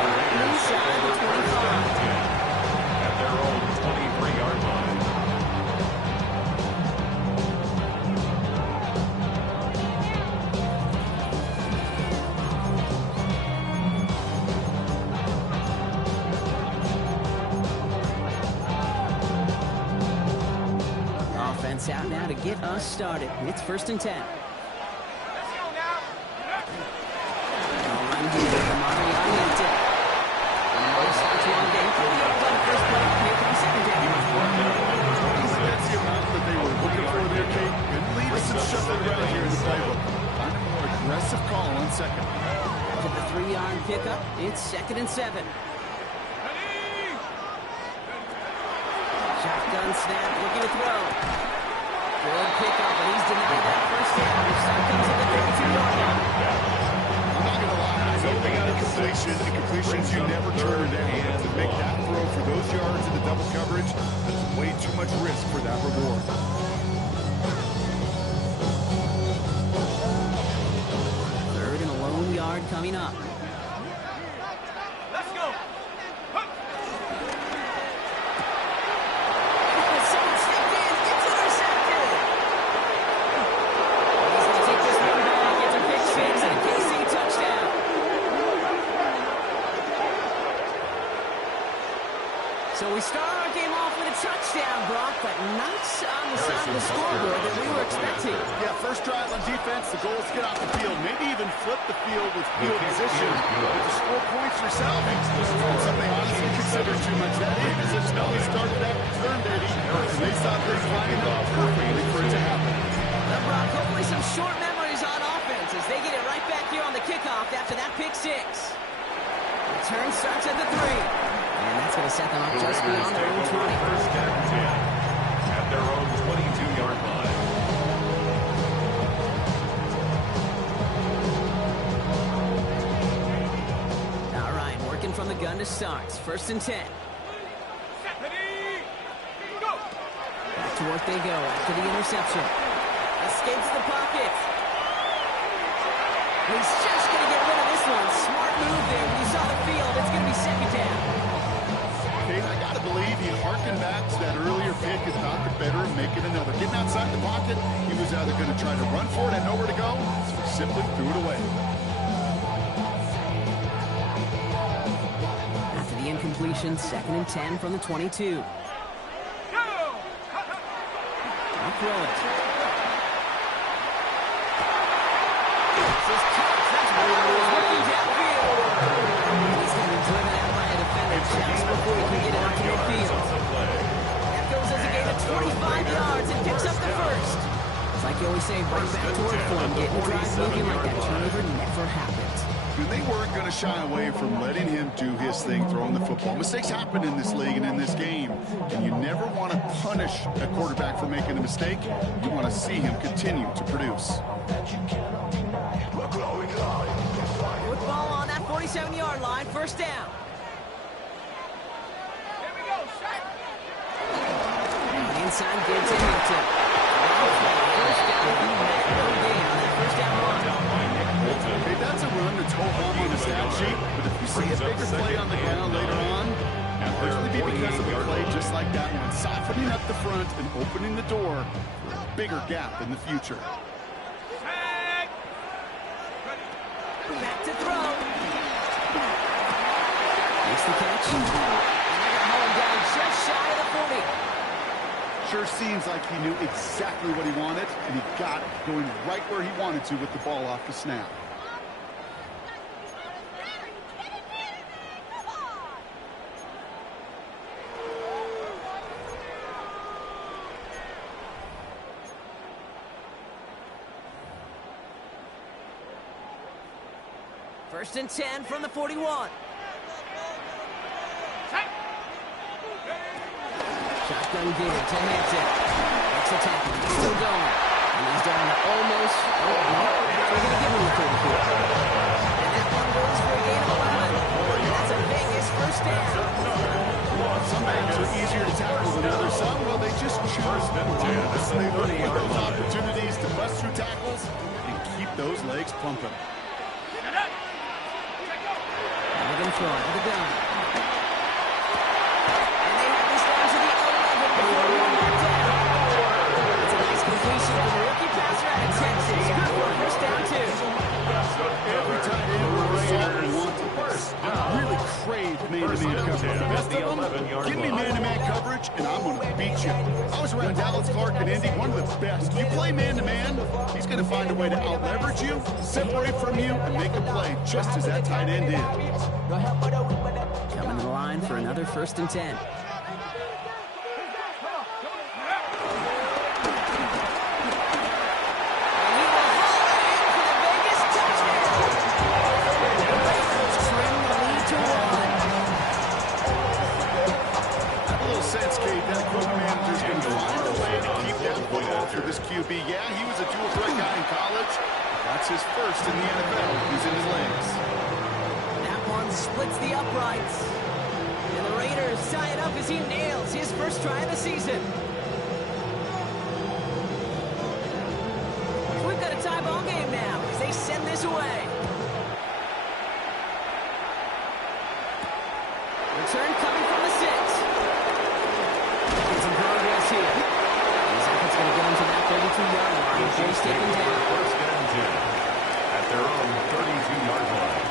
Inside the 25. At their own 23-yard line. Offense out now to get us started. It's 1st and 10. Aggressive call on second. To the 3-yard pickup, it's 2nd and 7. Shotgun snap, looking to throw. Good pickup, but he's denied that first down. Stop comes at the 32-yard line. I'm not going to lie, I know they got a completion, and completions you never turn down. To make that throw for those yards in the double coverage, that's way too much risk for that reward. Yard coming up. Let's go. Someone stepped in. It's intercepted. He's going to take this one back. It's a pick six and a KC touchdown. So we start our game off with a touchdown, Brock, but not on the side of the scoreboard that we were expecting. Yeah, first drive on defense, the goal is to get off the field. Maybe even flip the field with field position. But to score points yourself, it's something they honestly consider too much. That is position always started that return, baby. And they saw things lining up perfectly for it to happen. Now, Brock, hopefully some short memories on offense as they get it right back here on the kickoff after that pick six. Return starts at the 3. And that's going to set them up just beyond their own 20. 1st and 10 at their own 22-yard line. All right, working from the gun to start. 1st and 10. Back to work they go after the interception. Escapes the pocket. He's just going to get rid of this one. Smart move there. When you saw the field, it's going to be 2nd down. I got to believe he harkened back to that earlier pick and thought the better and make it another. Getting outside the pocket, he was either going to try to run for it and nowhere to go, so he simply threw it away. After the incompletion, 2nd and 10 from the 22. I'll throw it. This is tough. That's working downfield. He's going to be driven out by a defender just before he can get it out to midfield. That goes as a gain of 25 yards and picks up the first. It's like you always say, right back to work for him. Getting drives moving like that turnover never happened. They weren't going to shy away from letting him do his thing, throwing the football. Mistakes happen in this league and in this game, and you never want to punish a quarterback for making a mistake. You want to see him continue to produce. Football on that 47-yard line, 1st down. And inside Gibbs and Hilton. First down, no gain on that 1st down run. Okay, that's a run that's ho home on the stat sheet, but if you see a bigger play on the ground later on, it'll largely be because of a play just like that one, softening up the front and opening the door for a bigger gap in the future. Back to throw. Makes the catch. And they're going to haul him down just shy of the 40. Sure seems like he knew exactly what he wanted, and he got going right where he wanted to with the ball off the snap. First and 10 from the 41. Shotgun give to Hampton. Makes a tackle. He's still going. And he's down to almost... Oh, no. We're going to give him the 34. And that one goes for a gain of 11. And that's a Vegas first down. Some backs are easier to tackle than others. Some, well, they just choose them. They look for those opportunities to bust through tackles and keep those legs pumping. Again throw to the gun. And they have this down to the 11 before one back down. It's a nice completion for the rookie passer out of Texas. Good for a first down, too. Every tight end will assault and want to really crave man-to-man coverage. Best of them, give me man-to-man coverage, and I'm going to beat you. I was around Dallas Clark and Indy, one of the best. You play man-to-man, he's going to find a way to out-leverage you, separate from you, and make a play, just as that tight end did. Coming to the line for another 1st and 10. QB, yeah, he was a dual threat guy in college. That's his first in the NFL using his legs. That one splits the uprights. And the Raiders tie it up as he nails his first try of the season. We've got a tie ball game now as they send this away. Return coming from the 6. Making some progress here. It's going to get him to that 32-yard line. He's taken down. 1st and 10 at their own 32-yard line.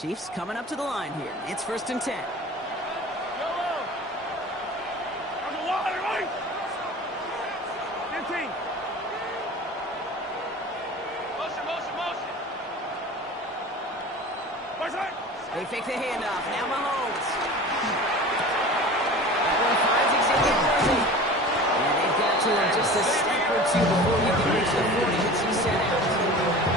Chiefs coming up to the line here. It's 1st and 10. They fake the handoff. Now Mahomes. That one finds Xavier Worthy. And they've got to him just a step or two before he can reach the 40 hits he set out.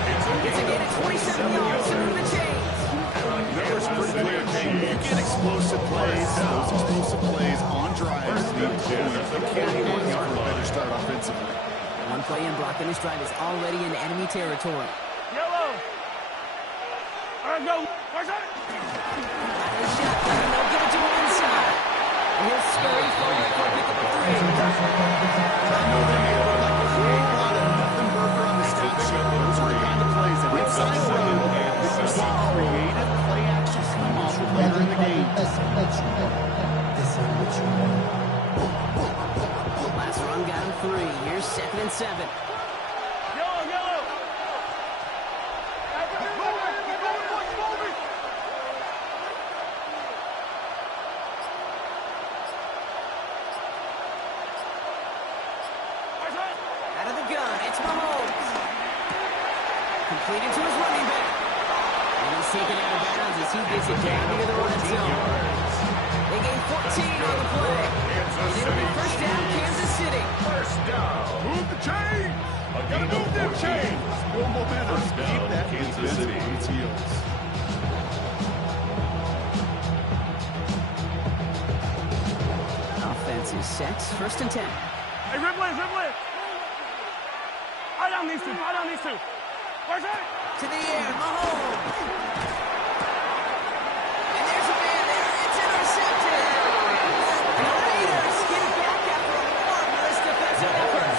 It's a gain of 27 yards to move the chains. Numbers pretty clear, King. You get explosive plays. Those explosive plays on drives need to you can't even for a better start offensively. One play in block, and this drive is already in enemy territory. Yellow. All right, go. Where's that? They'll give it to him inside. And he'll scurry forward for a pick up of 3. I know they made it like a whole lot of nothing burger on the stat sheet. Those are the kind of plays that inside the road that you see creative play actions come off later in the game. Last run got him 3. Here's 2nd and 7. Yellow, yellow. Out of the gun, it's Mahomes. Completed to his running back. And he's taken out of bounds as he gets it down near the red zone. They gain 14 on the play. And it'll be 1st down, Kansas City. 1st down. Move the chain! Gotta move them chains! More momentum. Keep that Kansas City. on its heels. Offense is set. 1st and 10. Hey, Ripley, Ripley. I down these two. Where's that? To the air, Mahomes. And there's a man there. It's intercepted. The Raiders get it back after a marvelous defensive effort.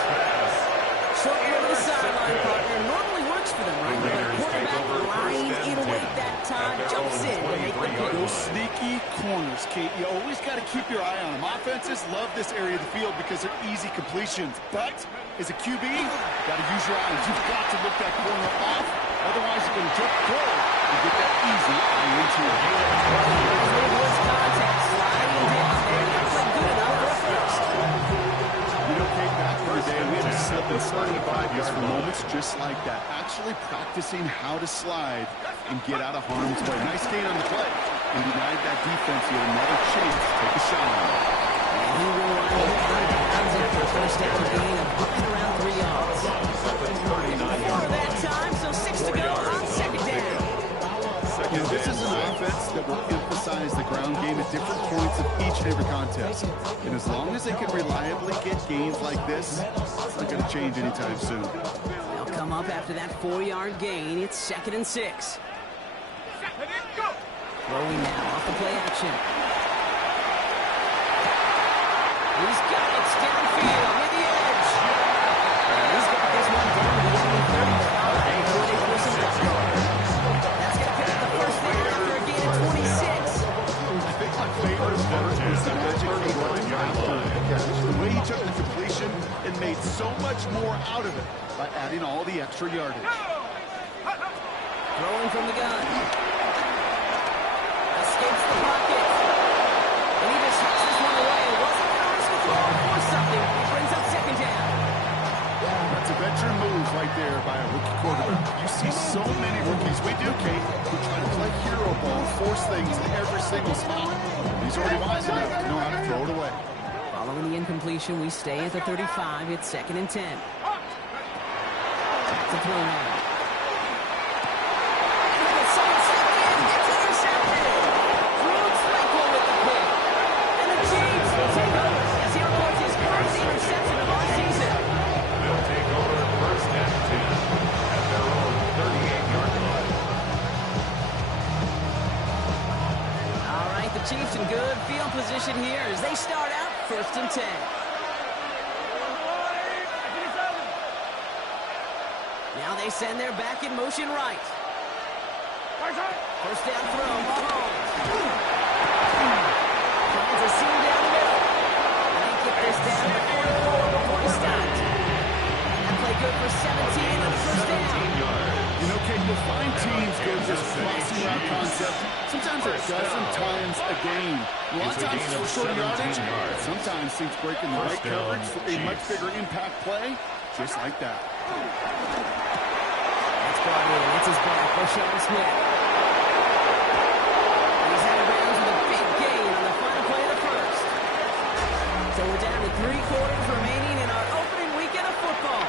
Short go to the sideline, partner. Normally works for them, right? But quarterback lying in wait that time, jumps in to make the pick. Those sneaky corners, Kate. You always got to keep your eye on them. Offenses love this area of the field because they're easy completions. But as a QB, got to use your eyes. You've got to look that corner off. Otherwise, you're going to jump forward and get that easy eye into it. Contact sliding down there. Not quite good enough for a first. You know, Kate, back in the day, we had to slip and slide practice for moments just like that. Actually practicing how to slide and get out of harm's way. Nice gain on the play. And denied that defense here another chance to take a shot on him. And he will line it out of bounds after a first down gain of right around 3 yards. 4 that time, so 6 to go on 2nd down. You know, this is an offense that will emphasize the ground game at different points of each and every contest. And as long as they can reliably get gains like this, it's not going to change anytime soon. They'll come up after that 4-yard gain. It's 2nd and 6. Throwing now off the play action. He's got it downfield near the edge. And he's got this one down to the enemy 35 before they force him back. That's going to pick up the first down after a gain of 26. I think my favorite part was the magic he worked after the catch. The way he took the completion and made so much more out of it by adding all the extra yardage. Throwing from the gun. Escapes the pocket. And he just hits this one away. It wasn't going to risk a throw or force something. He brings up second down. That's a veteran move right there by a rookie quarterback. You see so many rookies, we do, Kate, who try to play hero ball, force things in every single spot. He's already wise enough to know how to throw it away. Following the incompletion, we stay at the 35. It's 2nd and 10. Back to throw now. And someone stepped in. It's intercepted. Rhodes Franklin with the pick. And the Chiefs will take over as he records his first interception of our season. They'll take over first and 10 at their own 38-yard line. All right, the Chiefs in good field position here as they start out 1st and 10. Now they send their back in motion right. First down throw, Mahomes. Finds a seam down the middle. And they get this down to 44 before he stopped. That play good for 17 on the first down. You know, Kate, you'll find teams go this crossing route concept sometimes a dozen times a game. A lot of times it's for short yardage, but sometimes teams breaking the right coverage for a much bigger impact play, just like that. That's brought in. It's his back for Sean Smith. He's out of bounds with a big gain on the final play of the first. So we're down to 3 quarters remaining in our opening weekend of football.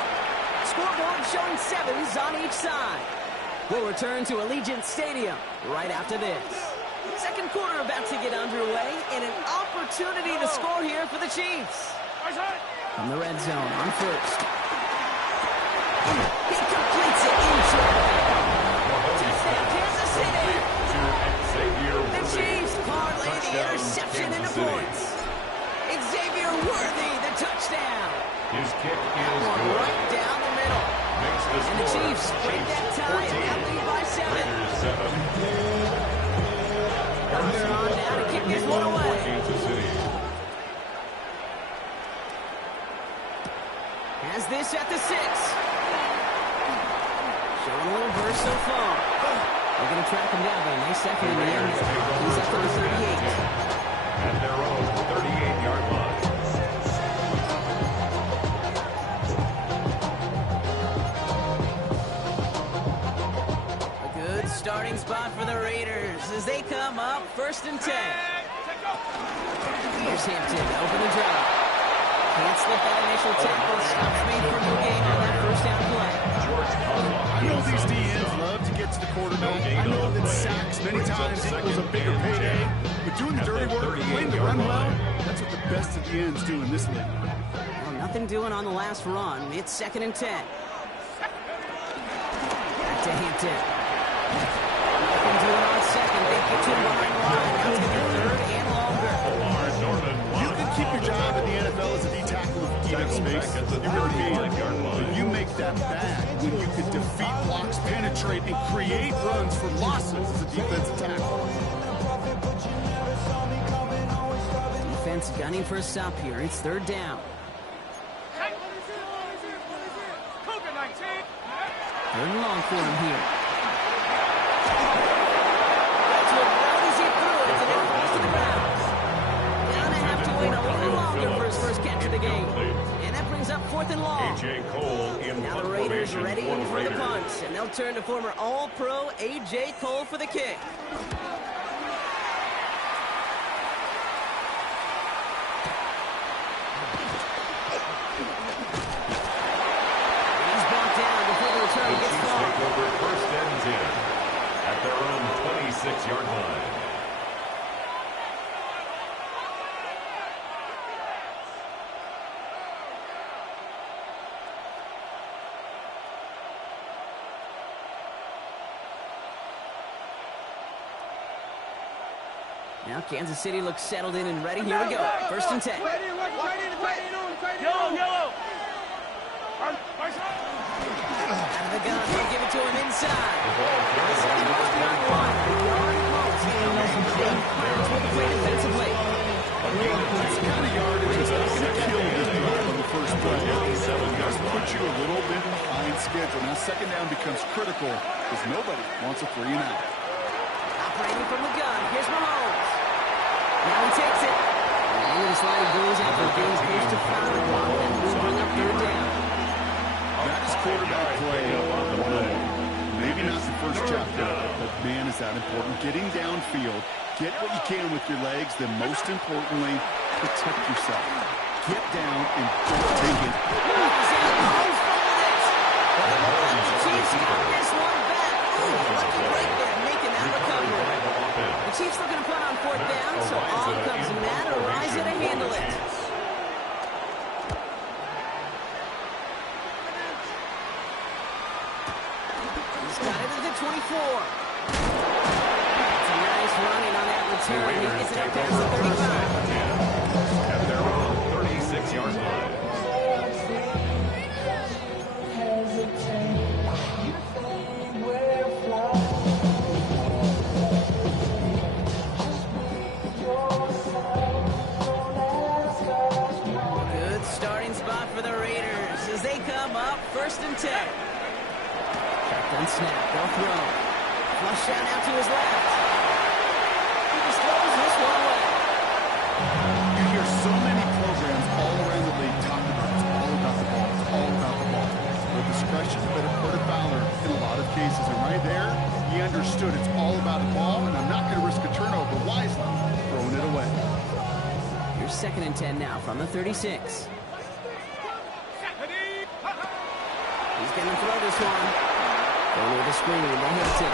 Scoreboard showing 7s on each side. We'll return to Allegiant Stadium right after this. Second quarter about to get underway and an opportunity to score here for the Chiefs. From the red zone on first. He completes it in traffic. Touchdown, Kansas City. The Chiefs parlay the interception into points. Xavier Worthy, the touchdown. His kick is One good. right down the middle. Makes the And the score. Chiefs break that tie and now lead by 7. Raiders 7. They're on now to kick this one away. Kansas City. Has this at the 6. Showing a little burst so far. They're going to track him down, but a nice second in the end. He's up to the 38. At their own 38-yard line. A good starting spot for the Raiders as they come up 1st and 10. Here's Hampton, open the drive. Can't slip that initial tackle. Stops made for no gain on that first down play. I know these DNs love to get to the quarterback. I know that sacks many times equals a bigger payday. But doing the dirty work, playing the run well, that's what the best of the ends do in this league. Well, nothing doing on the last run. It's 2nd and 10. Back to Hampton. Nothing doing on second. They get to him behind the line. Now it's going to be 3rd and longer. You can keep your job in the NFL as a D-tackle if you eat up space. You really can. But you make that bad when you can defeat blocks, penetrate, and create runs for losses as a defensive tackle. Defense gunning for a stop here. It's 3rd down. 3rd and long for him here. That's what right as he threw it. And it falls to the ground. Now they have to wait a little longer for his first catch of the game. And that brings up 4th and long. A.J. Cole in Now the punt Raiders formation ready for the for the Raiders. punch. And they'll turn to former All-Pro A.J. Cole for the kick. He's brought down before the return The gets Chiefs far. take over 1st and 10 at their own 26-yard line. Now Kansas City looks settled in and ready. Here we go. 1st and 10. Yellow. Out of the gun. They'll give it to him inside. The second must be on the line. The yard at most. Pirates will play defensively. It's the kind of yardage that's not going to kill this drive on the first play. It does put you a little bit behind schedule. Now 2nd down becomes critical because nobody wants a 3 and out. Operating from the gun. Here's Mahomes. Now he takes it. And the slide goes after the game's close to foul. And will bring up 3rd down. That is quarterback play 101. Maybe not the first chapter, but man, is that important. Getting downfield, get what you can with your legs, then most importantly, protect yourself. Get down and don't take it. Mahomes fumbled it. The Chiefs got this one back. Ooh, lucky break there, making that recovery. The Chiefs looking to put on 4th down, so all comes Matt Araiza to handle it. He's got it at the 24. It's a nice running on that return. He gets it up past the 35. At their own 36-yard line. Good starting spot for the Raiders as they come up 1st and 10. Shotgun snap, they'll throw. Flush down out to his left. He just throws this one away. You hear so many programs all around the league talk about it's all about the ball. It's all about the ball. With discretion, but Porter Fowler in a lot of cases. And right there, he understood it's all about the ball, and I'm not going to risk a turnover wisely, throwing it away. Here's 2nd and 10 now from the 36. He's going to throw this one. Going with the screen, they hit it.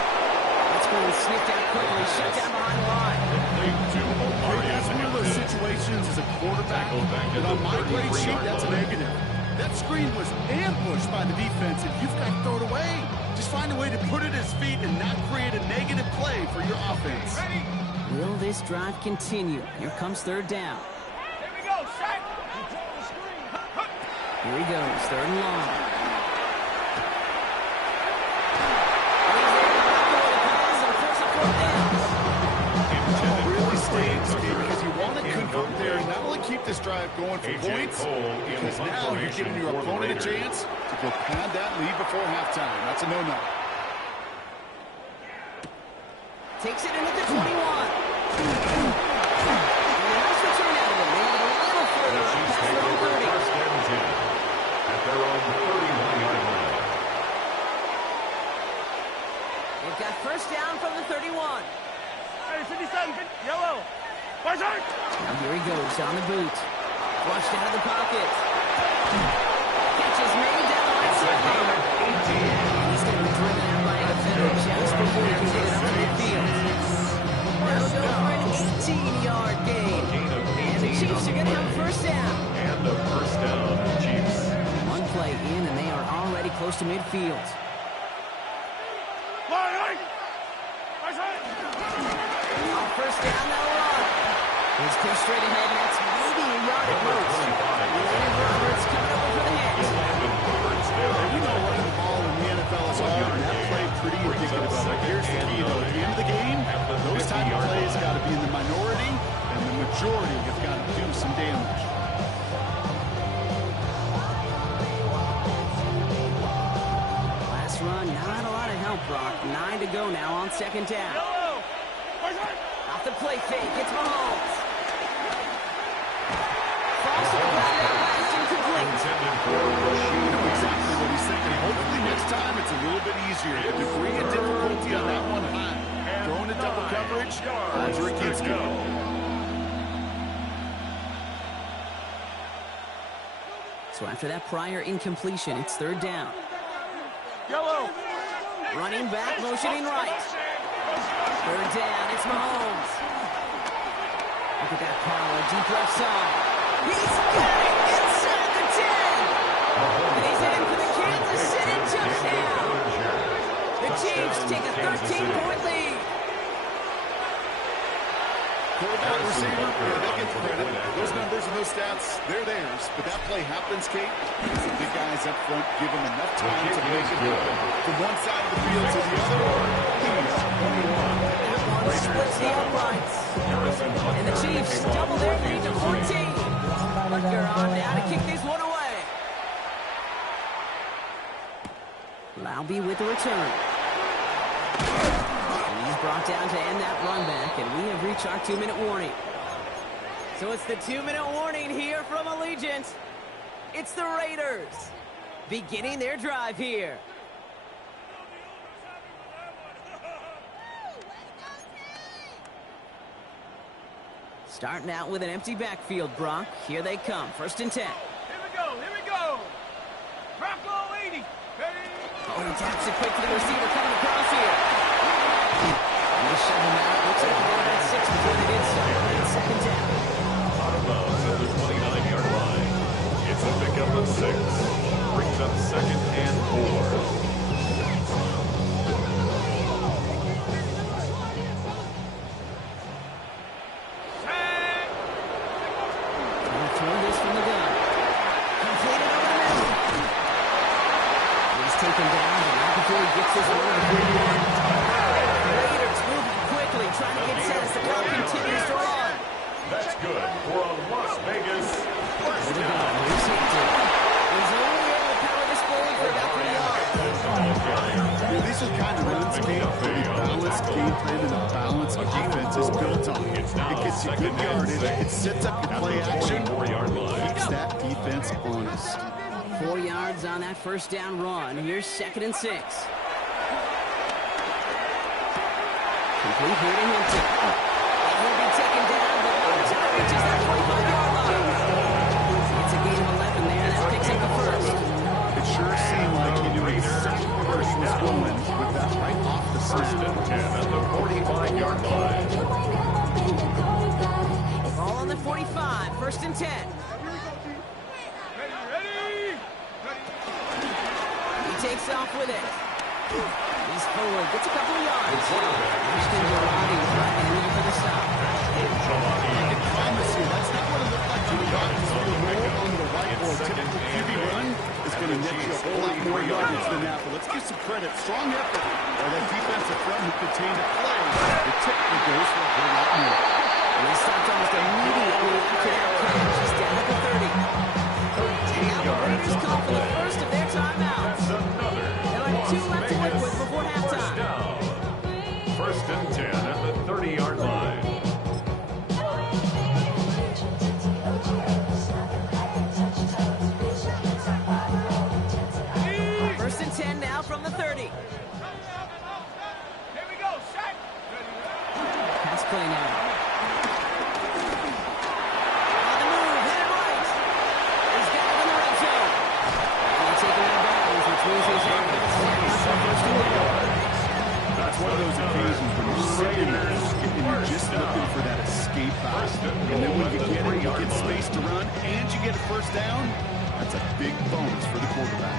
That screen sniffed out quickly, shut down behind the line. That's one of those situations as a quarterback, that on my grade sheet, that's a negative. That screen was ambushed by the defense, and you've got to throw it away. Just find a way to put it at his feet and not create a negative play for your offense. Will this drive continue? Here comes 3rd down. Here we go, Shaq. Here he goes, 3rd and long. Really stings because you want to convert there and not only keep this drive going for points, because now you're giving your opponent a chance to go pad that lead before halftime. That's a no-no. Takes it in at the 21. And a nice return out of it. Made it a little further past their own 30. 1st and 10. At their own 31-yard line. They've got 1st down from the 31. Hey, 57, yellow. Bison! Now here he goes on the boot. Flushed out of the pocket. Catch is made down the right side. He's going to be driven out by a defender just before he can get it up to midfield. Now go for an 18-yard gain. And the Chiefs are going to have 1st down. And the 1st down, Chiefs. One play in, and they are already close to midfield. On 1st down, they'll run. He's pushed straight ahead, and that's maybe a yard at most. And Roberts coming over for the hit. You know running the ball in the NFL is hard, and that play pretty indicative of it. Here's the key, though. At the end of the game, those type of plays got to be in the minority, and the majority have got to do some damage. Last run, not a lot of help, Brock. 9 to go now on 2nd down. Off the play fake, it's Mahomes. Falls to the ground, that last incomplete. You know exactly what he's thinking. Hopefully next time it's a little bit easier. The degree of difficulty on that one high. Throwing a double coverage, odds are against you. So after that prior incompletion, it's 3rd down. Yellow. Running back, motioning right. 3rd down, it's Mahomes. Look at that power, deep left side. He's got it inside the 10. And he's in for the Kansas City touchdown. The Chiefs take a 13-point lead. Quarterback, receiver, they get the credit. Those numbers and those stats, they're theirs. But that play happens, Kate, because the big guys up front give them enough time to make it happen. From one side of the field to the other, Splits the uprights. And the Chiefs double their lead to 14. Butker on now to kick this one away. Laube with the return. He's brought down to end that run back, and we have reached our 2-minute warning. So it's the 2-minute warning here from Allegiant. It's the Raiders beginning their drive here. Starting out with an empty backfield, Brock. Here they come. 1st and 10. Here we go. Bronco 80. Oh, he taps it quick to the receiver coming across here. And they shove him out. Looks like they got 6 before they did so. It's 2nd down. Out of bounds at the 29-yard line. It's a pickup of 6. Brings up 2nd and 4. Gets this one on the Raiders moving quickly, trying to get set as the clock continues to run. That's good for a Las Vegas first down. He's only able to power this forward for about 3 yards. These are kind of runs, Kate, that a balanced game plan and a balanced defense is built on. It gets you good yardage, it sets up your play action, keeps that defense honest. 4 yards on that 1st down run. Here's 2nd and 6. Complete here to Hinton. And he'll be taken down, but no time reaches that 25-yard line. It's a gain of 11 there. That picks up the 1st. It sure seemed like he knew exactly where he was going with that right off the snap. 1st and 10 at the 45-yard line. Ball on the 45. 1st and 10. Takes off with it. He's forward, gets a couple of yards. Christian Girotti driving in there for the stop. I promise you, that's not what it looked like to the Giants. The roll on the whiteboard, typical QB run is going to net you a whole lot more yardage than that. But let's give some credit. Strong effort by that defensive front who contained the play. The typically goes for a whole lot more. And he stopped almost immediately after that catch. He's down at the 30. And now the Raiders call for the first of their timeouts. They'll have 2 left to work with before halftime. 1st and 10 at the 30-yard line. First and 10 now from the 30. Here we go, shot. Pass play now. On the move, hit it right. He's got it in the red zone. And they're taking out of bounds, which means he's able to That's one of those occasions when you're sitting there and you're just looking for that escape out. And then when you get it, you get space to run, and you get a 1st down. That's a big bonus for the quarterback.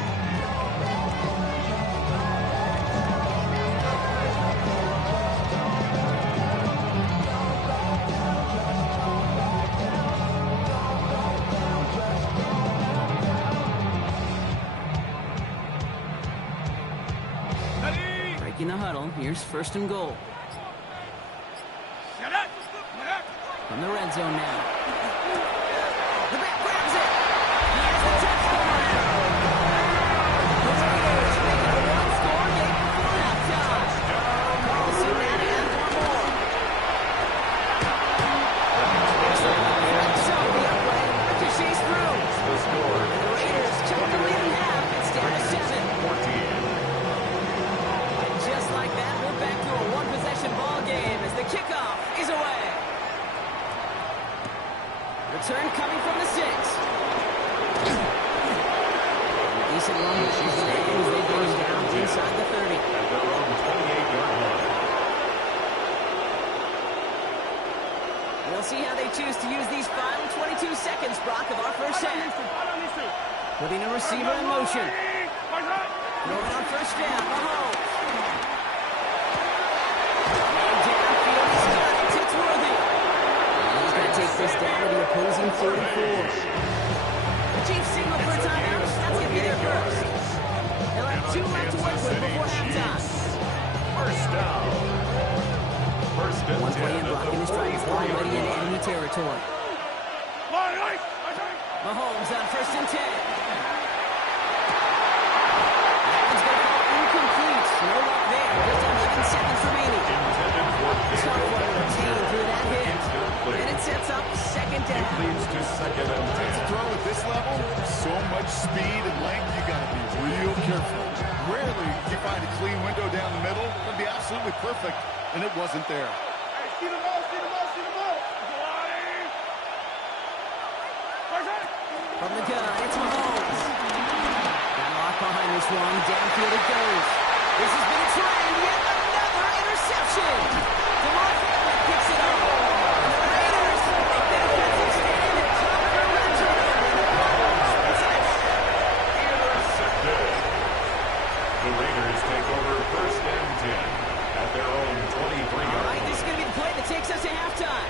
in the huddle. Here's 1st and goal. From the red zone now. The back grabs it. Here's the touchdown. The Raiders make it a one-score game before halftime. So now to add one more. So the upright ricochets through. The Raiders choke the lead in half. It's down to 7. And just like that, we're back to a one-possession ball game as the kickoff is away. Return coming from the 6. Decent run back as it ends. They bring him down inside the 30. At their own 28-yard line. We'll see how they choose to use these final 22 seconds, Brock, of our first half. Putting a receiver in motion. Throwing on 1st down. Mahomes. Downfield, he's got it. It's Worthy. and 44. Chiefs signal for a timeout. That's going to be their first. They'll have 2 left to work with before halftime. First down. First and 10. One play in blocking his strike is already in enemy territory. Mahomes on first and 10. That one's going to fall incomplete. No luck there. Just 11 seconds remaining. Tough one to retain through that hit. And it sets up second down. It leads to second and 10. To throw at this level, so much speed and length, you got to be real careful. Rarely do you find a clean window down the middle. It would be absolutely perfect, and it wasn't there. Hey, see the ball, see the ball, see the ball. From the gun, it's Mahomes. Got locked behind this one. Downfield it goes. This has been a trend. Yet another interception. DeMar Hamlin picks it up. And the Raiders make that offensive stand and top their red turnover in the Broncos. Intercepted. The Raiders take over first and 10 at their own 23-yard line. All right, this is going to be the play that takes us to halftime.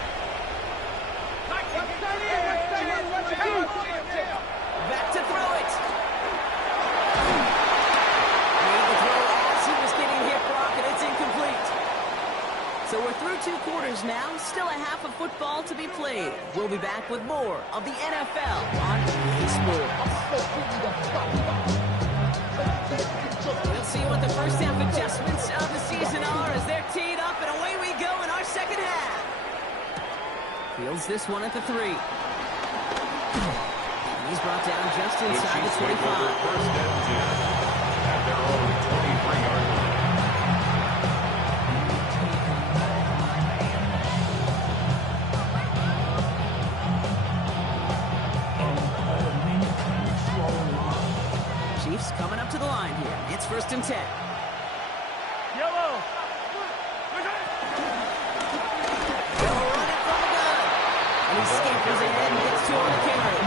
Back to throw it. Made the throw as he was getting hit, Brock, and it's incomplete. So we're through 2 quarters now. Still a half of football to be played. We'll be back with more of the NFL on EA Sports. We'll see what the first half adjustments of the season are as they're teed up, and away we go in our second half. Fields this one at the 3. He's brought down just inside the 25. First and 10 at their own 23-yard line. Chiefs coming up to the line here. It's first and 10. Yellow. They'll run it from the gun. And he scampers ahead and gets 2 on the carry.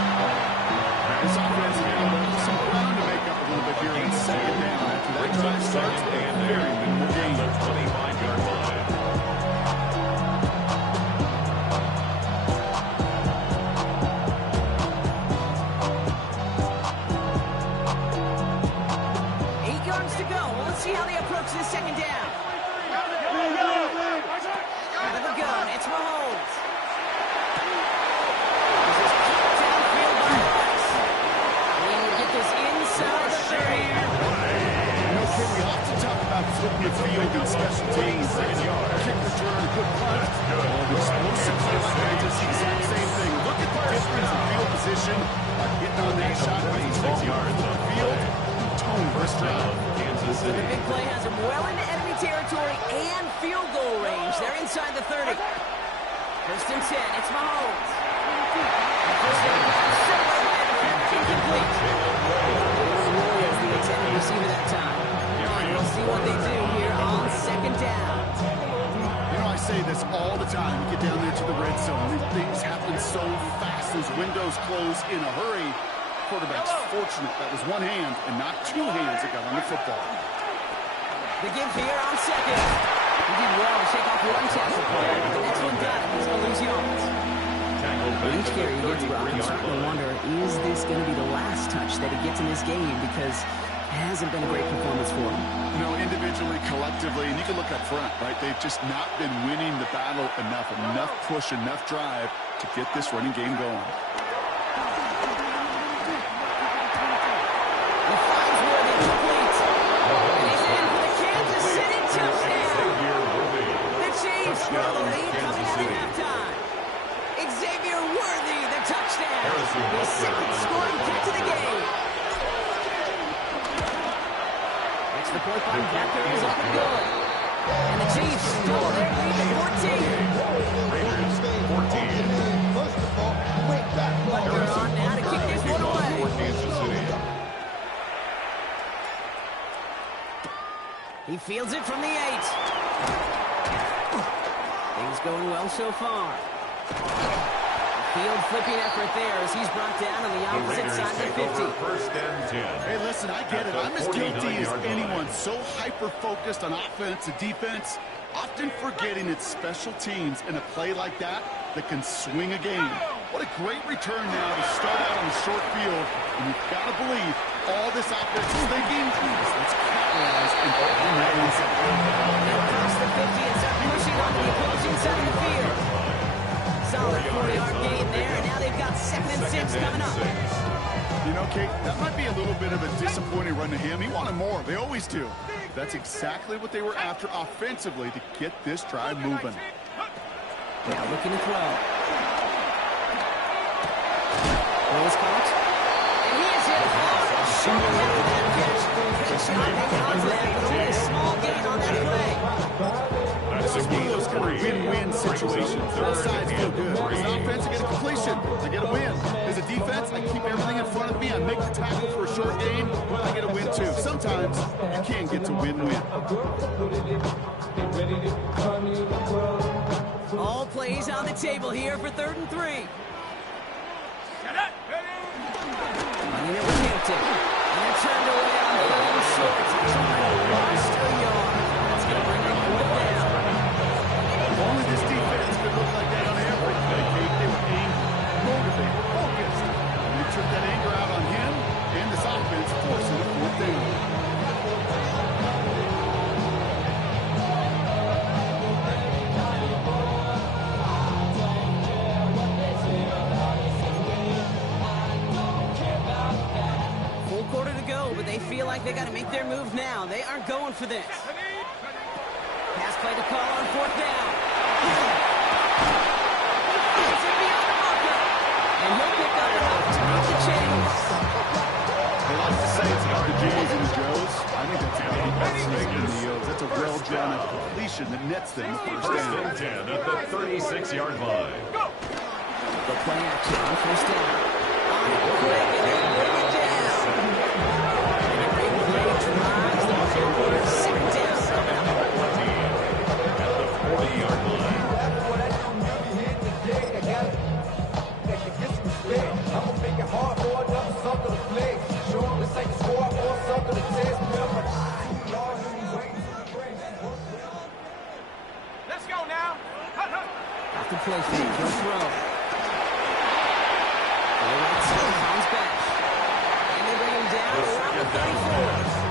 This offense handled some ground to make up a little bit here in second down. After that drive starts with a very minimal gain. The 25-yard line. To go. Well, let's see how they approach this second down. Out of the gun, it's Mahomes. This is kicked downfield by Rice. He will get this inside the 30. No kidding, we often talk about flipping the field and special teams. Kick return, a good punt. The explosive play like that does the exact same thing. Look at the difference in field position. Getting on that shot when he's 6 yards on the field. Tone first round. Kansas City. The big play has him well into enemy territory and field goal range. They're inside the 30. First and 10, it's Mahomes. First down, incomplete. Roy is the intended receiver that time. We'll see what they do here on second down. You know, I say this all the time. You get down there to the red zone. These things happen so fast. Those windows close in a hurry. Quarterback's fortunate that was one hand and not 2 hands that got on the football. The give here on second. He did well to shake off one tackle player. The next one got it. He's going to lose yards. With each carry he gets, Brock, I'm starting to wonder, is this going to be the last touch that he gets in this game? Because it hasn't been a great performance for him. You know, individually, collectively, and you can look up front, right? They've just not been winning the battle enough. Enough push, enough drive to get this running game going. His second scoring kick to the game. Extra point by Becker is up and good. And the Chiefs stole their lead at 14. Raiders 14. Butler on now to kick this one away. Kansas City. He fields it from the 8. Things going well so far. Field flipping effort there as he's brought down on the opposite side of the 50. First and 10. Hey, listen, I get it. I'm as guilty as anyone. So hyper-focused on offense and defense. often forgetting it's special teams in a play like that that can swing a game. What a great return now to start out on the short field. And you've got to believe all this offense is thinking is let's capitalize and bring that inside. They'll cross the 50 and start pushing onto the opposing side of the field. Solid 40-yard gain there, and now they've got 2nd and 6 coming up. You know, Kate, that might be a little bit of a disappointing run to him. He wanted more. They always do. That's exactly what they were after offensively to get this drive moving. Now looking to throw. Ball's caught. And he is hit hard. Short end of that pitch. Great shot hanging on to that, but only a small gain on that play. This is one of those kind of win-win situations. Both sides feel good. As an offense, I get a completion. I get a win. As a defense, I keep everything in front of me. I make the tackle for a short gain. I get a win, too. Sometimes you can get to win-win. All plays on the table here for 3rd and 3. Running it with Hampton. And they're turned away on 3rd and short. Lost a yard. That's going to bring them 4th down. Only this defense could look like that on every play, Kate. They were angry, motivated, focused. And they took that anger out on him and this offense, forcing a 4th down. But they feel like they got to make their move now. They aren't going for this. Pass play to call on 4th down. It's in beyond the marker. And he'll pick up enough to make the change. They like to say it's about the J's and the Joes. I think that's about the X's and the O's. That's a well-drawn completion that nets them the 1st down. 10 at the 36-yard line. The play action on 1st down. On it quick, and they bring it down. Drives the forward, 2nd down. At the 40-yard line. Let's go now. Off the play fake, he'll throw. To the right side, comes back. And they bring him down around the 34.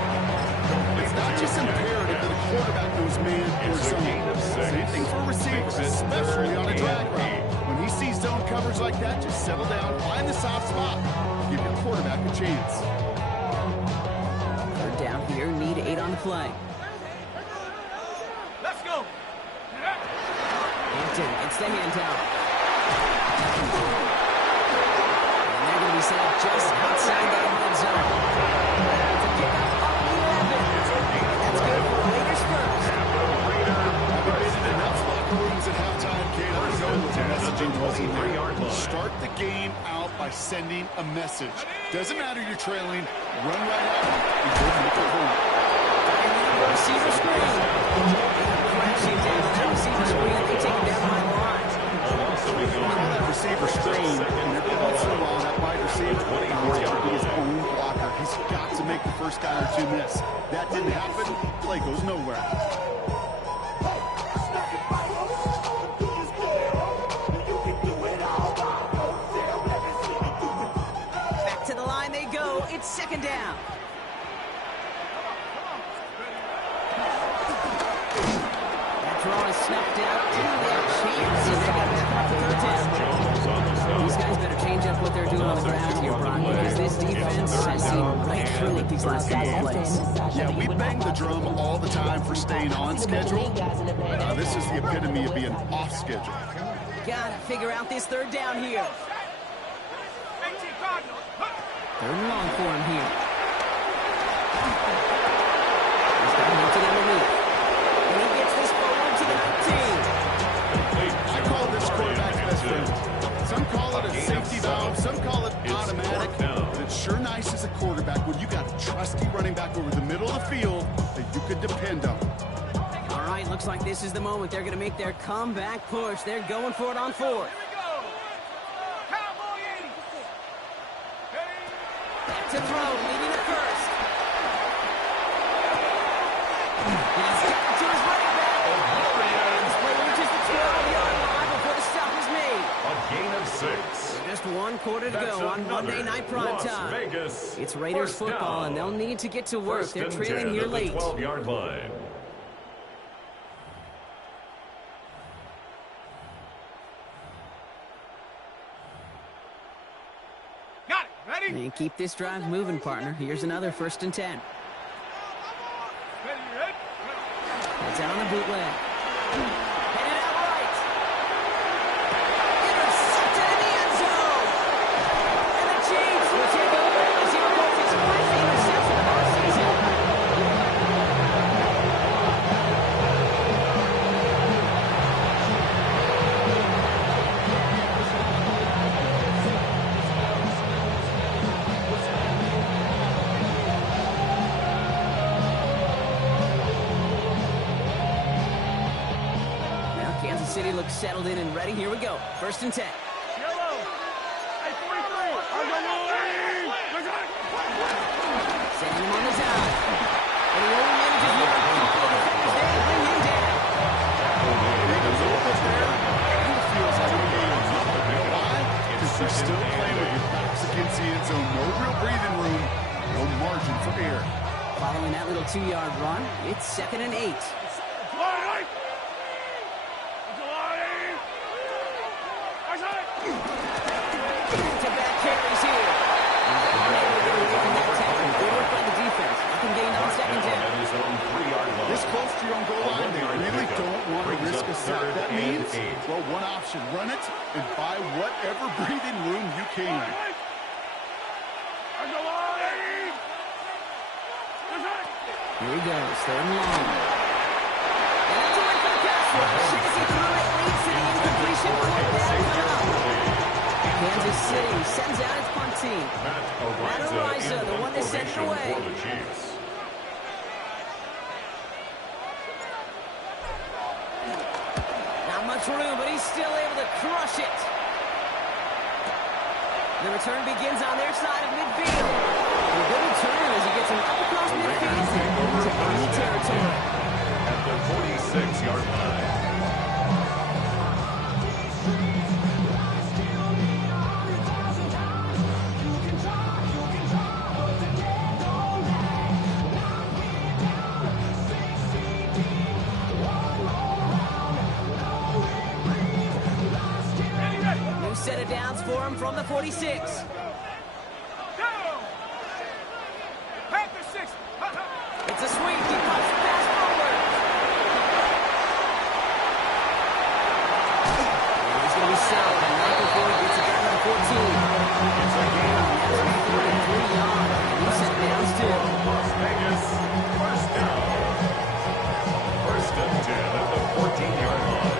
It's not just imperative that a quarterback knows man or zone. Same thing for receivers, especially on a drag route. When he sees zone coverage like that, just settle down, find the soft spot, give your quarterback a chance. 3rd down here, need 8 on the play. Let's go. Hampton gets the handout. And they're going to be set up just outside that red zone. To pick up 11. That's good for Raiders first. Enough locker rooms at halftime, Kate. I know what the messaging was in there. Start the game out by sending a message. Doesn't matter you're trailing, run right out and go make a point. Receiver screen. Crashing down that receiver screen. They take it down behind the lines. Call that receiver screen, and every once in a while, that wide receiver needs to be his own blocker. He's got to make the first guy or two miss. That didn't happen. Play goes nowhere. Back to the line they go. It's 2nd down. That draw is snuffed out. Didn't really have a chance. And they got back up to 3rd down. These guys better change up what they're doing on the ground here, Brock, because this defense has seen right through it these last couple plays. Yeah, we bang the drum all the time for staying on schedule. This is the epitome of being off schedule. Gotta figure out this 3rd down here. 3rd and long for him here. He's got Hampton underneath. And he gets this forward to the 19. I call this quarterback's best friend. Some call it a safety valve, some call it automatic. But it's sure nice as a quarterback when you got a trusty running back over the middle of the field that you could depend on. All right, looks like this is the moment they're going to make their comeback push. They're going for it on 4th. Back to throw, leading at 1st. He's got to his running back. Just one quarter to go on Monday Night Prime Time. Vegas. It's Raiders First football, down. and they'll need to get to work. First They're and trailing 10 here at the late. 12-yard line. Got it. Ready? And keep this drive moving, partner. Here's another 1st and 10. Ready, ready? It's out on a bootleg. Headed out right. Intercepted in the end zone. And the Chiefs will take over as he records his 5th interception of our season. Now Kansas City looks settled in and ready. Here we go. 1st and 10. Yellow. Hey, 43. I'm going. Setting him on his eye. And he only manages one couple of defenders there to bring him down. There's a little bit there, and it feels like a game. Why? Because you're still playing with your backs against the end zone. No real breathing room. No margin for error. Following that little 2-yard run, it's 2nd and 8. Back-to-back carries here. He's unable to get away from that tackle. Good work by the defense. Nothing gained on 2nd down. At his own 3-yard line. This close to your own goal line, they really don't want to Brings risk up a sack. 3rd That and means, 8. well, one option, run it and buy whatever breathing room you can. Here he goes, 3rd and long. And that's away for the pass rush. As he threw it, leads to the incompletion. Fourth down coming up. Kansas City sends out its punt team. Matt Ariza, the one that sent it away. For the Chiefs. Not much room, but he's still able to crush it. The return begins on their side of midfield. And a good return as he gets him up across midfield into enemy territory. At the 46-yard line. New set of downs for him from the 46. It's a sweep. He pops the pass forward. And he's going to be solid. And not before he gets it down to the 14. It's a game of That's 43 yards. New set of downs too. Las Vegas. First down. 1st and 10 at the 14-yard line.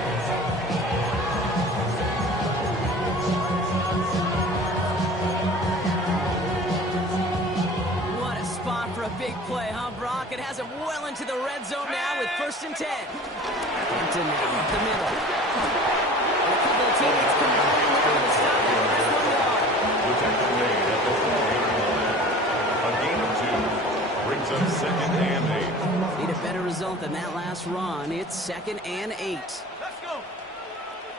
What a spot for a big play, huh, Brock? It has him well into the red zone now with 1st and 10. Hampton now up the middle. And a couple of teammates combining there to stop that first one yard. The tackle made at the 4-yard line. A gain of 2 brings up 2nd and 8. Need a better result than that last run. It's 2nd and 8. Let's go.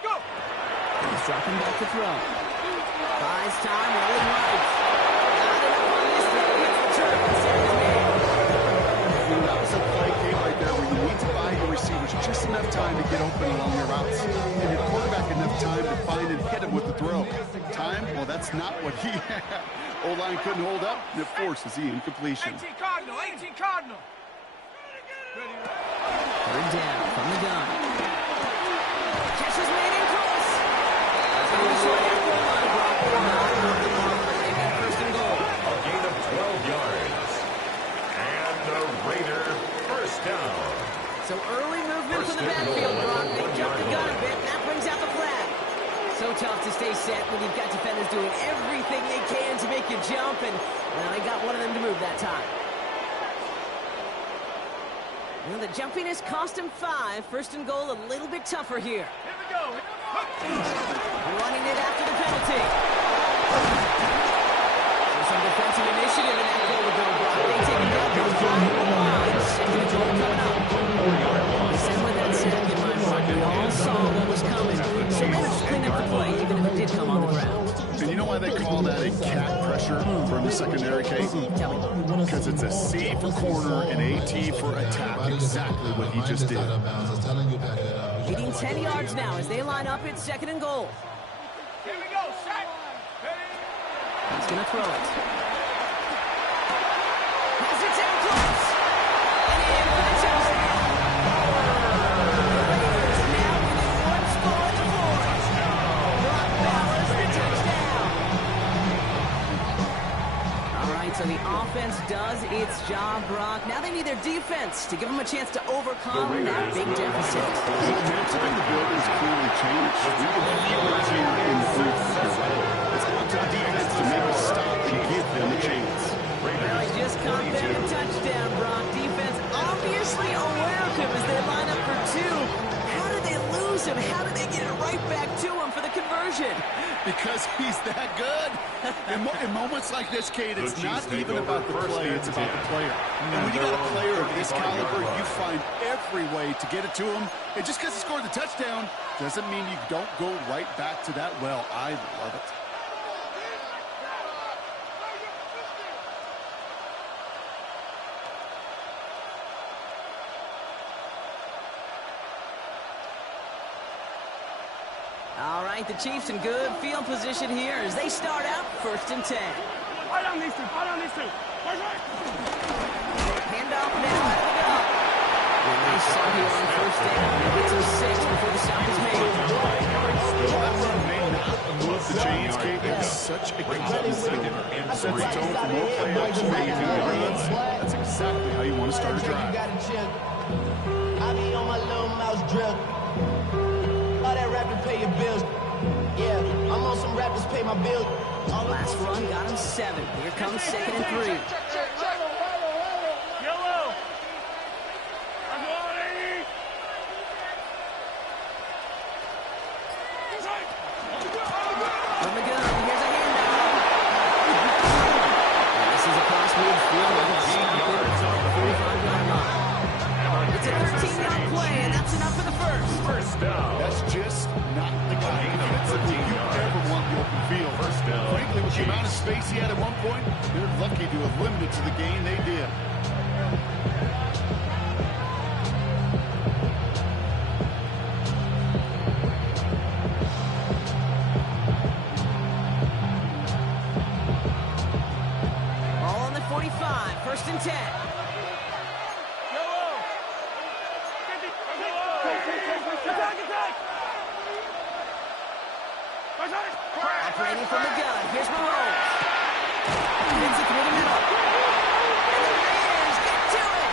Go. He's dropping back to throw. Buys time, rolling right. Not enough on this throw. Gets the turn. Save his man. That was a play game right there where you need to buy your receivers just enough time to get open along your routes. And your quarterback enough time to find and hit him with the throw. Time? Well, that's not what he had. O-line couldn't hold up, and it forces the incompletion. 18 Cardinal. 18 Cardinal. 3rd down from the gun. Catch is made in close. That's going to be short down goal line. Brock will not run the mark. They've got 1st and goal. A gain of 12 yards. And the Raider first down. So early movement from the backfield, Brock. They jumped the gun a bit. That brings out the flag. So tough to stay set when you've got defenders doing everything they can to make you jump, and well, they got one of them to move that time. Well, the jumpiness cost him 5. 1st and goal a little bit tougher here. Here we go. Running it after the penalty. So some defensive initiative in that goal to go, Brock. They take him down to the 5 line. 2nd and goal coming up. And with that said, in my mind, we all saw what was coming. So managed to clean up the play, even if it did come on the ground. And you know why they call that a cat pressure from the secondary, Kate? Tell me. Because it's a C for corner and a T for attack. Exactly what he just did. Leading 10 yards now as they line up at 2nd and goal. Here we go, set. He's going to throw it. Has it down close. And in for the touchdown. The Raiders now within one score in the fourth. Brock Bowers the touchdown. All right, so the offense does its job, Brock. Now they need their defense to give them a chance to overcome that big deficit. The momentum in the building has clearly changed. We can feel it here in the booth. It's up to the defense to make a stop and give them a chance. Well, he just caught them a touchdown, Brock. Defense obviously aware of him as they line up for 2. How did they lose him? How did they get it right back to him for the conversion? Because he's that good. In moments like this, Kate, it's not even about the play, it's about the player. And when you got a player of this caliber, you find every way to get it to him. And just because he scored the touchdown doesn't mean you don't go right back to that well. I love it. All right, the Chiefs in good field position here as they start out 1st and 10. Right on these two. Right. Handoff now. And they start here on 1st down. They get to 6 before the stop is made. That run may not move the chains, Kate. It's such a common signal. Sets the tone for more play action, maybe runs. That's exactly how you want to start a drive. I be on my little mouse drill. All that rapping pay your bills. Yeah, I'm on some rappers pay my bills. Last run got him 7. Here comes 2nd and 3. Yellow. I'm going. From the gun, here's a handoff. And this is across midfield. Stop it. 45-yard line. It's a 13-yard play, and that's enough for the first. That's just not the guy defensively you ever want the open field. Frankly, with the amount of space he had at one point, they're lucky to have limited to the gain they did. All on the 45, 1st and 10. Operating from the gun. Here's Mahomes. Hits it through the middle. And the Raiders get to it.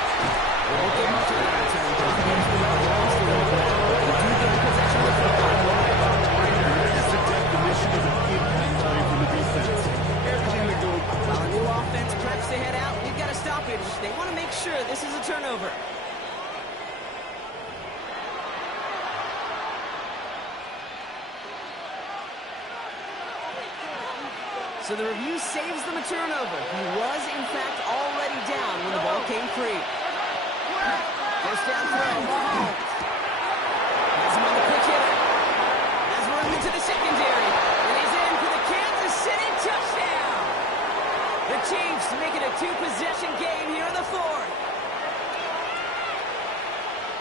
They won't get much of a return. Here's the lost a little bit. They do get possession of the football. It's the definition of an impact play from the defense. While a new offense preps to head out, we've got a stoppage. They want to make sure this is a turnover. So the review saves them a turnover. He was, in fact, already down when the ball came free. 1st down throw, Mahomes. Has him on the quick hitter. Has room into the secondary. And he's in for the Kansas City touchdown. The Chiefs make it a 2-possession game here in the 4th.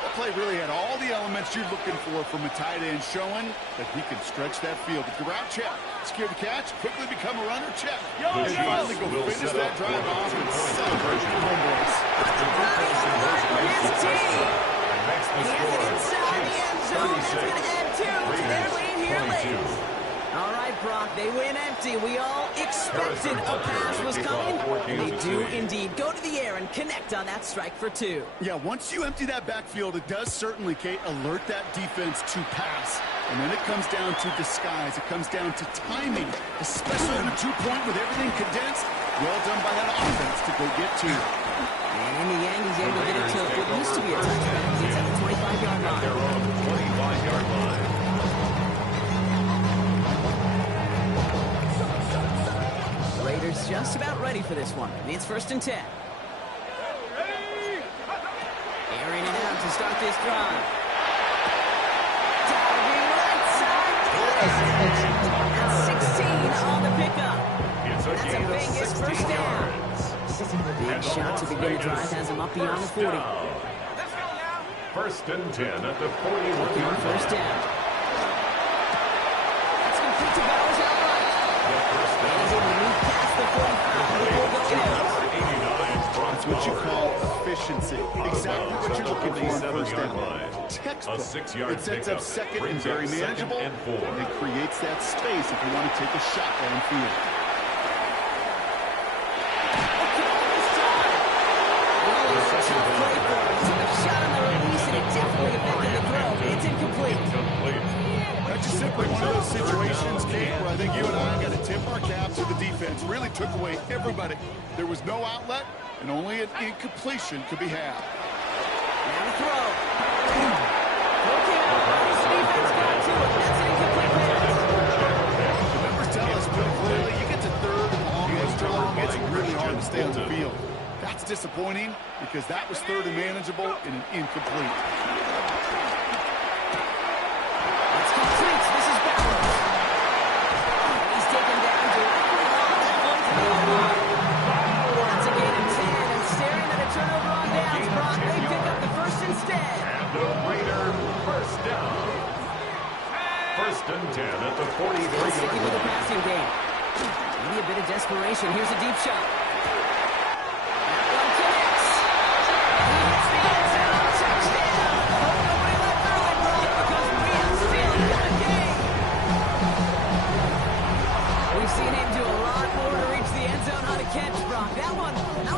That play really had all the elements you're looking for from a tight end, showing that he can stretch that field. With the route check, secure the catch, quickly become a runner, check. And finally go finish that drive off and celebrate the homeboys. His team. He has it inside the end zone. That's going to add 2 to their lead here late. All right, Brock, they win empty. We all expected a pass was coming. They do indeed go to the air and connect on that strike for 2. Yeah, once you empty that backfield, it does certainly, Kate, alert that defense to pass. And then it comes down to disguise. It comes down to timing, especially on a 2-point with everything condensed. Well done by that offense to go get 2. And in the end, he's able to get it to what used to be a touchdown. He's at the 25-yard line. They're on the 25-yard line. Raiders just about ready for this one. It's 1st and 10. Airing it out to start this drive. Diving right side. That's 6 on the pickup. It's a That's a gain of Vegas 16 first down. yards. Big shot to begin the drive has him up beyond the 40. First and 10 at the 41 Looking on yard first line. down. That's complete to Bowers outright. The first And he's down. able to move past the 45 before going out. Number 89, That's what you Bowers. call efficiency. Exactly what you're looking for on first 47-yard down. line. Textbook. A 6-yard It sets up pickup. second and Brings very up second manageable. and 4. And it creates that space if you want to take a shot downfield. It's incomplete. That's just simply one of those situations, Kate, where I think you and I got to tip our cap to the defense. Really took away everybody. There was no outlet, and only an incompletion could be had. Now the throw. Looking out. His defense got to it. That's an incomplete pass. The numbers tell us pretty clearly, you get to third and long, extra long, it's really hard to stay on the field. That's disappointing because that was third and manageable and an incomplete. It's complete. This is Bowers. And he's taken down directly on that 43-yard line. That's a gain of 10, and staring at a turnover on downs. Brock, they pick up the first instead. And the Raider first down. First and 10 at the 43-yard Sticking with the line. passing game. Maybe a bit of desperation. Here's a deep shot. That one connects. He hits the end zone. Touchdown. Hope nobody let through it, Brock, because we have still got a game. We've seen him do a lot more to reach the end zone on a catch, Brock. That one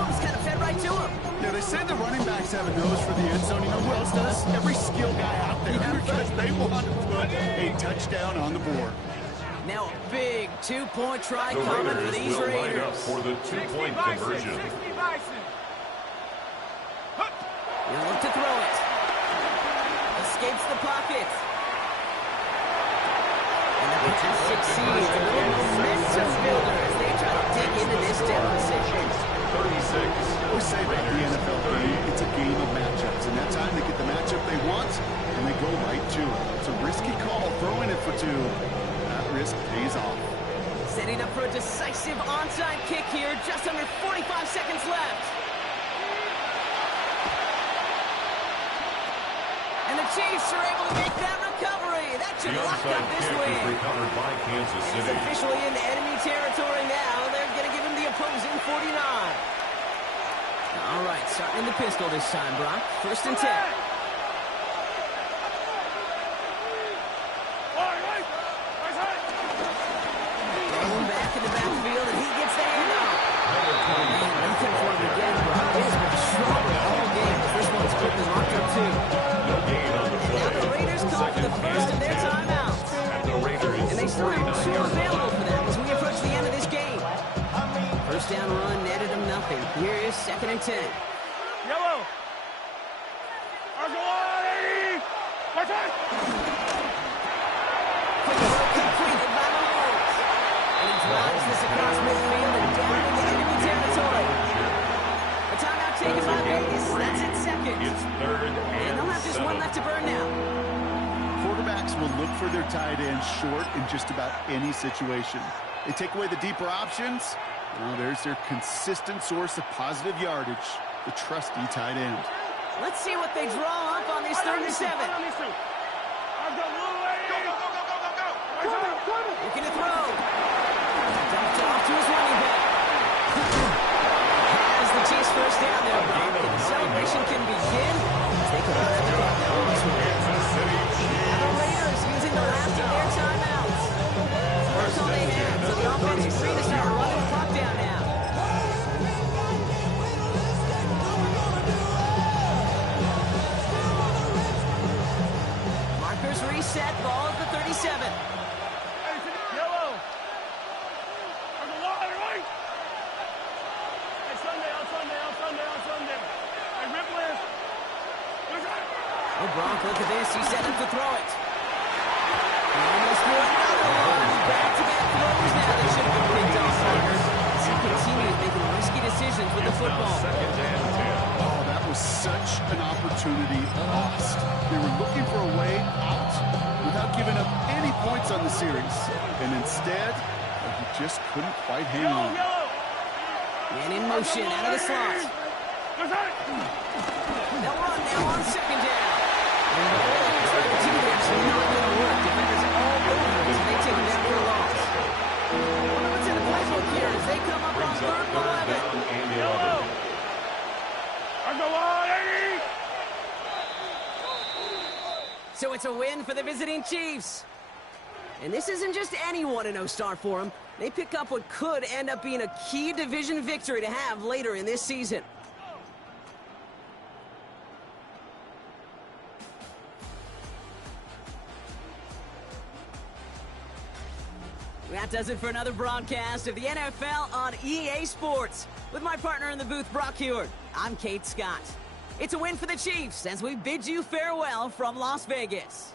was kind of fed right to him. Yeah, they say the running backs have a nose for the end zone. You know who else does? Every skill guy out there. Because they want to put a touchdown on the board. Now a big two-point try The coming for Raiders these will line up Raiders. for the two-point conversion. He'll look to throw it. Escapes the pocket. And the pass succeeds. A little momentum builder as they try to dig into this deficit. 36. We say about the NFL game, it's a game of matchups. And that time they get the matchup they want, and they go right to it. It's a risky call, throwing it for two. That risk pays off. Setting up for a decisive onside kick here. Just under 45 seconds left. And the Chiefs are able to make that recovery. That The should lock onside up this kick is win. recovered by Kansas It's City. officially into enemy territory now. They're going to give him the opposing 49. All right, starting in the pistol this time, Brock. First and 10. Going back in the backfield, and he gets the handoff. Man, looking for him again, Brock. He's been struggling all game. This one's quickly marked up, too. No gain on the play. Now the Raiders call for the first of their timeouts. And the Raiders And they still have 2 49 available for them as we approach the end of this game. First down run netted them nothing. Here is second and 10. Yellow. Watch out. Quick throw completed by Mahomes. And he drives this across midfield and down into enemy territory. A timeout taken by Vegas. That's in second. It's third And they'll have just one 7. left to burn now. Quarterbacks will look for their tight end short in just about any situation. They take away the deeper options. Well, there's their consistent source of positive yardage, the trusty tight end. Let's see what they draw up on this third and 7. Looking to throw. Dumped off to his running back. Has the Chiefs first down there, Brock. And the celebration can begin as they come out of the back on this one. Now the Raiders using the last of their timeouts. First all they have, so the offense is free to start running the clock down now. Markers reset, ball at the 37. Yellow. Sunday. I rip list. Oh, Bronk, look at this. He's set up to throw it. He almost threw another one. Back-to-back throws now that should have been picked off. As he continues making risky decisions with the football. Second and 10. Oh, that was such an opportunity lost. They were looking for a way out without giving up any points chance on the series. And instead, he just couldn't quite hang on. Man in motion, out of the slot. They'll run now on second down. And the ball looks like the two-backs are not going to work. Defenders are all over him, so they take him down for a loss. What's in the playbook here as they come up on third and 11. So it's a win for the visiting Chiefs. And this isn't just any 1-0 start for them. They pick up what could end up being a key division victory to have later in this season. That does it for another broadcast of the NFL on EA Sports. With my partner in the booth, Brock Heward, I'm Kate Scott. It's a win for the Chiefs as we bid you farewell from Las Vegas.